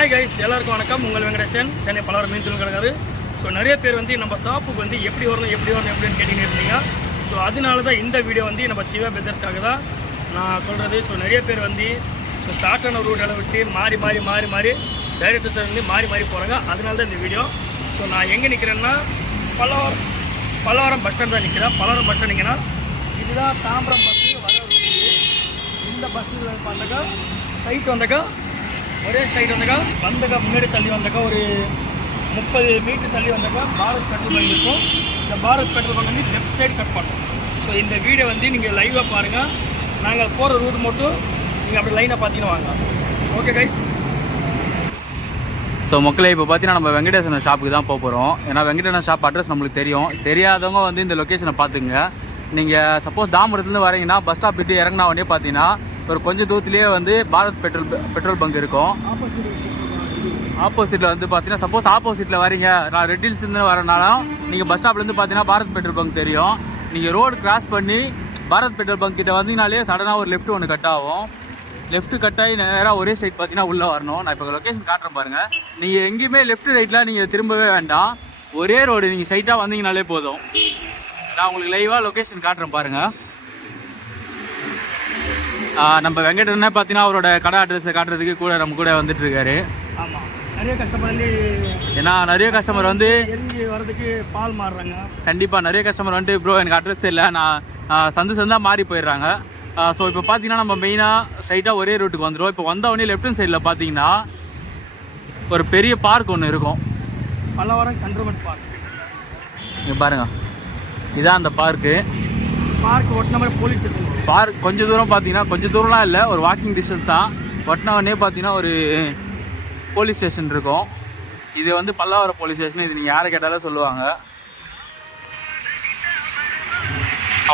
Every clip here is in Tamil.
ஹாய் கைஸ், எல்லாருக்கும் வணக்கம். உங்கள் வெங்கடேசன், சென்னை பலவரம் மீன் தொழில் கடைக்காரு. ஸோ நிறைய பேர் வந்து நம்ம ஷாப்புக்கு வந்து எப்படி வரணும் எப்படின்னு கேட்டீங்க இருந்தீங்க. ஸோ அதனால தான் இந்த வீடியோ வந்து நம்ம சிவா பெதர்ஸ்க்காக தான் நான் சொல்கிறது. ஸோ நிறைய பேர் வந்து ஸோ ஸ்டார்டான ரூட்டில் விட்டு மாறி டைரக்டர்ஸ் வந்து மாறி போகிறாங்க. அதனால தான் இந்த வீடியோ. ஸோ நான் எங்கே நிற்கிறேன்னா பல்லவரம் பஸ் ஸ்டாண்ட் தான் நிற்கிறேன். பல்லவரம் பஸ் ஸ்டாண்ட் நிற்கிறேன். இதுதான் தாம்பரம் பஸ்ஸு வர ரூட்டு. இந்த பஸ்ஸில் பார்த்தாக்கா சைட் வந்தாக்கா ஒரே சைடு வந்தாக்கா முன்னாடி தள்ளி வந்தாக்கா ஒரு 30 மீட்டர் தள்ளி வந்தாக்கா பாரத் பெட்ரோல் பங்க் இருக்கும். இந்த பாரத் பெட்ரோல் பங்க் வந்து லெஃப்ட் சைடு கட் பண்ணோம். ஸோ இந்த வீடியோ வந்து நீங்கள் லைவாக பாருங்கள். நாங்கள் போகிற ரூட் மட்டும் நீங்கள் அப்படி லைனாக பார்த்தீங்கன்னா வாங்க. Okay guys. ஸோ மக்களே, இப்போ பார்த்தீங்கன்னா நம்ம வெங்கடேசன் ஷாப்புக்கு தான் போகிறோம். ஏன்னா வெங்கடேசன் ஷாப் அட்ரஸ் நம்மளுக்கு தெரியும். தெரியாதவங்க வந்து இந்த லொக்கேஷனை பார்த்துங்க. நீங்கள் சப்போஸ் தாம்பரத்துலேருந்து வரீங்கன்னா பஸ் ஸ்டாப் விட்டு இறங்கினா உடனே பார்த்தீங்கன்னா ஒரு கொஞ்சம் தூரத்துலேயே வந்து பாரத் பெட்ரோல் பங்க் இருக்கும். ஆப்போசிட்டில் வந்து பார்த்தீங்கன்னா சப்போஸ் ஆப்போசிட்டில் வரீங்க, நான் ரெட் ஹில்ஸ்லேருந்து வரனாலும் நீங்கள் பஸ் ஸ்டாப்லேருந்து பார்த்தீங்கன்னா பாரத் பெட்ரோல் பங்க் தெரியும். நீங்கள் ரோடு கிராஸ் பண்ணி பாரத் பெட்ரோல் பங்க் கிட்ட வந்தீங்கனாலே சடனாக ஒரு லெஃப்ட் ஒன்று கட் ஆகும். லெஃப்ட் கட் ஆகி நேராக ஒரே சைட் பார்த்தீங்கன்னா உள்ளே வரணும். நான் இப்போ லொக்கேஷன் காட்டுறேன் பாருங்கள். நீங்கள் எங்கேயுமே லெஃப்ட் ரைட்டில் நீங்கள் திரும்பவே வேண்டாம். ஒரே ரோடு நீங்கள் ஸ்ட்ரைட்டாக வந்தீங்கனாலே போதும். நான் உங்களுக்கு லைவாக லொக்கேஷன் காட்டுறேன் பாருங்கள். நம்ம வெங்கடேசன் பார்த்தீங்கன்னா அவரோட கடை அட்ரஸை காட்டுறதுக்கு கூட நம்ம கூட வந்துட்டு இருக்காரு. ஆமாம், நிறைய கஸ்டமர் வந்து ஏன்னா நிறைய கஸ்டமர் வந்து இறங்கி வரதுக்கு பால் மாறுறாங்க. கண்டிப்பாக நிறைய கஸ்டமர் வந்து ப்ரோ எனக்கு அட்ரஸ் இல்லை, நான் சந்தாக மாறி போயிடுறாங்க. ஸோ இப்போ பார்த்தீங்கன்னா நம்ம மெயினாக ஸ்ட்ரைட்டாக ஒரே ரூட்டுக்கு வந்துடும். இப்போ வந்த உடனே லெஃப்ட் ஹேண்ட் சைடில் பார்த்தீங்கன்னா ஒரு பெரிய பார்க் ஒன்று இருக்கும். பல்லவரம் கண்ட்ரோமெண்ட் பார்க். இங்கே பாருங்கள், இதுதான் அந்த பார்க்கு. ஒட்டின மாதிரி போலீஸ் ஸ்டேஷன். பார்க் கொஞ்சம் தூரம் பார்த்தீங்கன்னா, கொஞ்சம் தூரம்லாம் இல்லை, ஒரு வாக்கிங் டிஸ்டன்ஸ் தான். ஒட்டினவனே பார்த்தீங்கன்னா ஒரு போலீஸ் ஸ்டேஷன் இருக்கும். இது வந்து பல்லாவரம் போலீஸ் ஸ்டேஷன். இது நீங்கள் யாரை கேட்டாலும் சொல்லுவாங்க.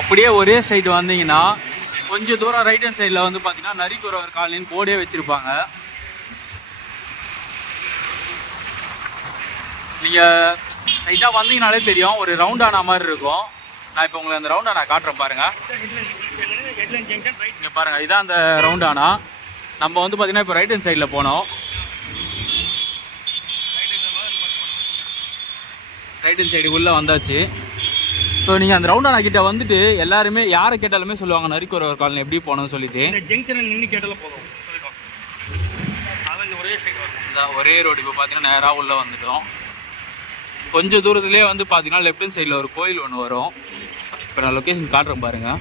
அப்படியே ஒரே சைடு வந்தீங்கன்னா கொஞ்சம் தூரம் ரைட் ஹேண்ட் சைடில் வந்து பார்த்தீங்கன்னா நரிக்குறவர் காலனின்னு போர்டே வச்சுருப்பாங்க. நீங்கள் சைட்டாக வந்தீங்கனாலே தெரியும், ஒரு ரவுண்டான மாதிரி இருக்கும். நான் இப்போ உங்களுக்கு அந்த ரவுண்டானா காட்டுறேன் பாருங்கள். இங்கே பாருங்கள், இதான் அந்த ரவுண்டானா. நம்ம வந்து பார்த்தீங்கன்னா இப்போ ரைட் ஹேண்ட் சைடில் போனோம். ரைட் ஹேண்ட் சைடு உள்ளே வந்தாச்சு. ஸோ நீங்கள் அந்த ரவுண்டானா கிட்ட வந்துட்டு எல்லாருமே யாரை கேட்டாலுமே சொல்லுவாங்க நரிக்குறவர் காலனி எப்படி போகணும்னு சொல்லிட்டு. ஜங்ஷனில் நின்று கேட்டாலும் போதும். ஒரே ரோடு. இப்போ பார்த்தீங்கன்னா நேராக உள்ளே வந்துட்டோம். கொஞ்சம் தூரத்துலேயே வந்து பார்த்தீங்கன்னா லெஃப்ட் ஹேண்ட் சைடில் ஒரு கோயில் ஒன்று வரும். இப்போ நான் லொக்கேஷன் காட்டுறேன் பாருங்கள்.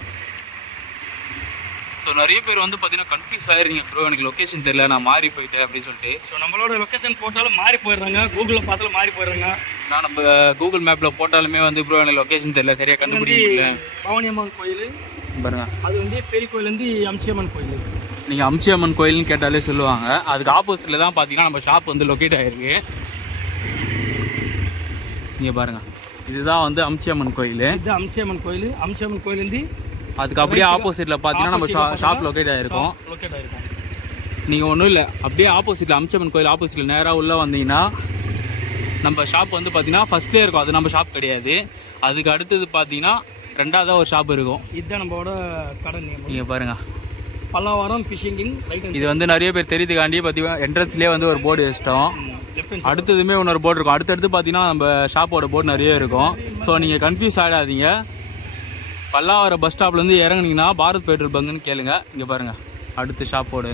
ஸோ நிறைய பேர் வந்து பார்த்தீங்கன்னா கன்ஃபியூஸ் ஆகிடுறீங்க, ப்ரோ எனக்கு லொக்கேஷன் தெரியல, நான் மாறி போயிட்டேன் அப்படின்னு சொல்லிட்டு. ஸோ நம்மளோட லொக்கேஷன் போட்டாலும் மாறி போயிடுறாங்க, கூகுளில் பார்த்தாலும் மாறி போயிடுறாங்க. நான் நம்ம கூகுள் மேப்பில் போட்டாலுமே வந்து ப்ரோ எனக்கு லொக்கேஷன் தெரியல, சரியாக கண்டுபிடிக்கல. பவானி அம்மன் கோயில் பாருங்க, அது வந்து பெரிய கோயில் வந்து அம்சியம்மன் கோயில். நீங்கள் அம்சியம்மன் கோயில்னு கேட்டாலே சொல்லுவாங்க. அதுக்கு ஆப்போசிட்டில் தான் பார்த்தீங்கன்னா நம்ம ஷாப் வந்து லொக்கேட் ஆகிருக்கு. நீங்கள் பாருங்கள், இதுதான் வந்து அம்சியம்மன் கோயில். இது அம்சியம்மன் கோயில். அம்சியம்மன் கோயில் வந்து அதுக்கு அப்படியே ஆப்போசிட்டில் பார்த்தீங்கன்னா நம்ம ஷாப் லொக்கேட் ஆகிருக்கும். நீங்கள் ஒன்றும் இல்லை, அப்படியே ஆப்போசிட்டில் அம்சியம்மன் கோயில் ஆப்போசிட்டில் நேராக உள்ளே வந்தீங்கன்னா நம்ம ஷாப் வந்து பார்த்தீங்கன்னா ஃபஸ்ட்லேயே இருக்கும். அது நம்ம ஷாப் கிடையாது. அதுக்கு அடுத்தது பார்த்தீங்கன்னா ரெண்டாவதாக ஒரு ஷாப் இருக்கும். இதுதான் நம்மளோட கடை நேம். நீங்கள் பாருங்கள், பல்லாவரம் ஃபிஷிங். இது வந்து நிறைய பேர் தெரியுதுக்காண்டி பார்த்தீங்கன்னா என்ட்ரன்ஸ்லேயே வந்து ஒரு போர்டு வச்சிட்டோம். அடுத்ததுமே இன்னொரு போர்டு இருக்கும். அடுத்தடுத்து பார்த்தீங்கன்னா நம்ம ஷாப்போட போர்டு நிறைய இருக்கும். ஸோ நீங்கள் கன்ஃபியூஸ் ஆகிடாதீங்க. பல்லாவரம் பஸ் ஸ்டாப்லேருந்து இறங்குனீங்கன்னா பாரத் பெட்ரோல் பங்குன்னு கேளுங்க. இங்கே பாருங்கள், அடுத்த ஷாப்போட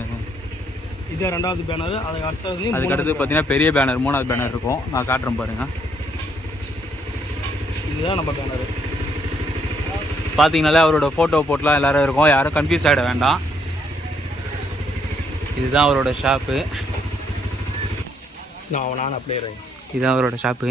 இது ரெண்டாவது பேனர். அதுக்கு அடுத்து பார்த்தீங்கன்னா பெரிய பேனர், மூணாவது பேனர் இருக்கும். நான் காட்டுறேன் பாருங்கள். இதுதான் நம்ம பேனர். பார்த்தீங்கனாலே அவரோட ஃபோட்டோ போட்டுலாம் எல்லோரும் இருக்கும். யாரும் கன்ஃபியூஸ் ஆகிட வேண்டாம். இதுதான் அவரோட ஷாப்பு. நான் அப்படியே இதுதான் அவரோட ஷாப்பு.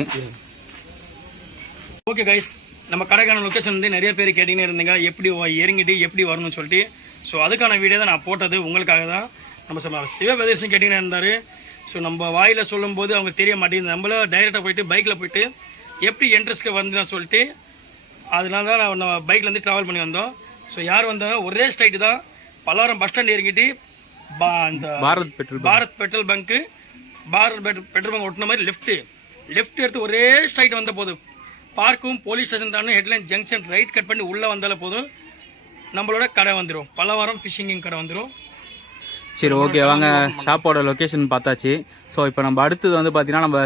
ஓகே கைஸ், நம்ம கடைக்கான லொக்கேஷன் வந்து நிறைய பேர் கேட்டீங்கன்னு இருந்தீங்க, எப்படி இறங்கிட்டு எப்படி வரணும்னு சொல்லிட்டு. ஸோ அதுக்கான வீடியோ தான் நான் போட்டது உங்களுக்காக தான். நம்ம சிவபெதர்சன் கேட்டீங்கன்னு இருந்தார். ஸோ நம்ம வாயில் சொல்லும்போது அவங்க தெரிய மாட்டேங்குது. நம்மள டைரெக்டாக போயிட்டு பைக்கில் போயிட்டு எப்படி என்ட்ரன்ஸ்க்கு வந்துன்னு சொல்லிட்டு அதனால தான் நான் பைக்லேருந்து ட்ராவல் பண்ணி வந்தோம். ஸோ யார் வந்தாலும் ஒரே ஸ்ட்ரைட்டு தான். பல்லவரம் பஸ் ஸ்டாண்ட் இறங்கிட்டு இந்த Bharat petrol bunk petrol bunk ஒட்டின மாதிரி லெஃப்ட் எடுத்து ஒரே ஸ்ட்ரைட் வந்த போது பார்க்கும் போலீஸ் ஸ்டேஷன் தானே ஹெட்லைன் ஜங்ஷன் ரைட் கட் பண்ணி உள்ளே வந்தாலே போதும் நம்மளோட கடை வந்துடும். பல்லவரம் ஃபிஷிங் கடை வந்துடும். சரி ஓகே வாங்க ஷாப்போட லொக்கேஷன் பார்த்தாச்சு. ஸோ இப்போ நம்ம அடுத்தது வந்து பார்த்தீங்கன்னா நம்ம